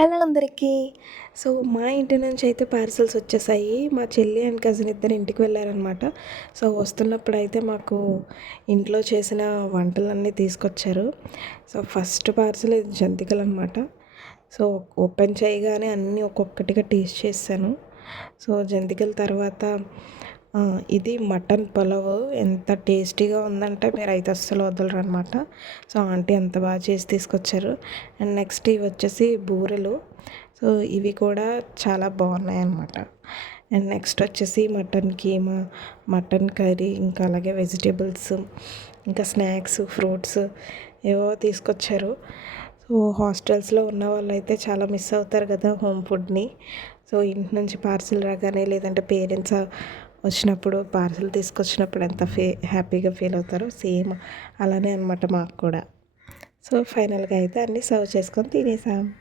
Hello అందరికీ so మా ఇంటి నుంచి అయితే పార్సల్స్ వచ్చేసాయి. మా చెల్లి అండ్ కజిన్ ఇద్దరు ఇంటికి వెళ్ళారనమాట. సో వస్తున్నప్పుడు అయితే మాకు ఇంట్లో చేసిన వంటలన్నీ తీసుకొచ్చారు. సో ఫస్ట్ పార్సల్ ఇది జంతికలు అనమాట. సో ఓపెన్ చేయగానే అన్నీ ఒక్కొక్కటిగా టేస్ట్ చేశాను. సో జంతికల తర్వాత ఇది మటన్ పులావ్. ఎంత టేస్టీగా ఉందంటే మీరు అయితే అస్సలు వదలరు అనమాట సో ఆంటీ అంత బాగా చేసి తీసుకొచ్చారు. అండ్ నెక్స్ట్ ఇవి వచ్చేసి బూరెలు. సో ఇవి కూడా చాలా బాగున్నాయి అనమాట అండ్ నెక్స్ట్ వచ్చేసి మటన్ కీమా మటన్ కర్రీ ఇంకా అలాగే వెజిటేబుల్స్ ఇంకా స్నాక్స్ ఫ్రూట్స్ ఏవో తీసుకొచ్చారు. సో హాస్టల్స్లో ఉన్న వాళ్ళు అయితే చాలా మిస్ అవుతారు కదా హోమ్ ఫుడ్ని. సో ఇంటి నుంచి పార్సిల్ రాగానే లేదంటే పేరెంట్స్ వచ్చినప్పుడు పార్సల్ తీసుకొచ్చినప్పుడు ఎంత ఫే హ్యాపీగా ఫీల్ అవుతారో సేమ్ అలానే అనమాట మాకు కూడా. సో ఫైనల్గా అయితే అన్నీ సర్వ్ చేసుకొని తినేసాం.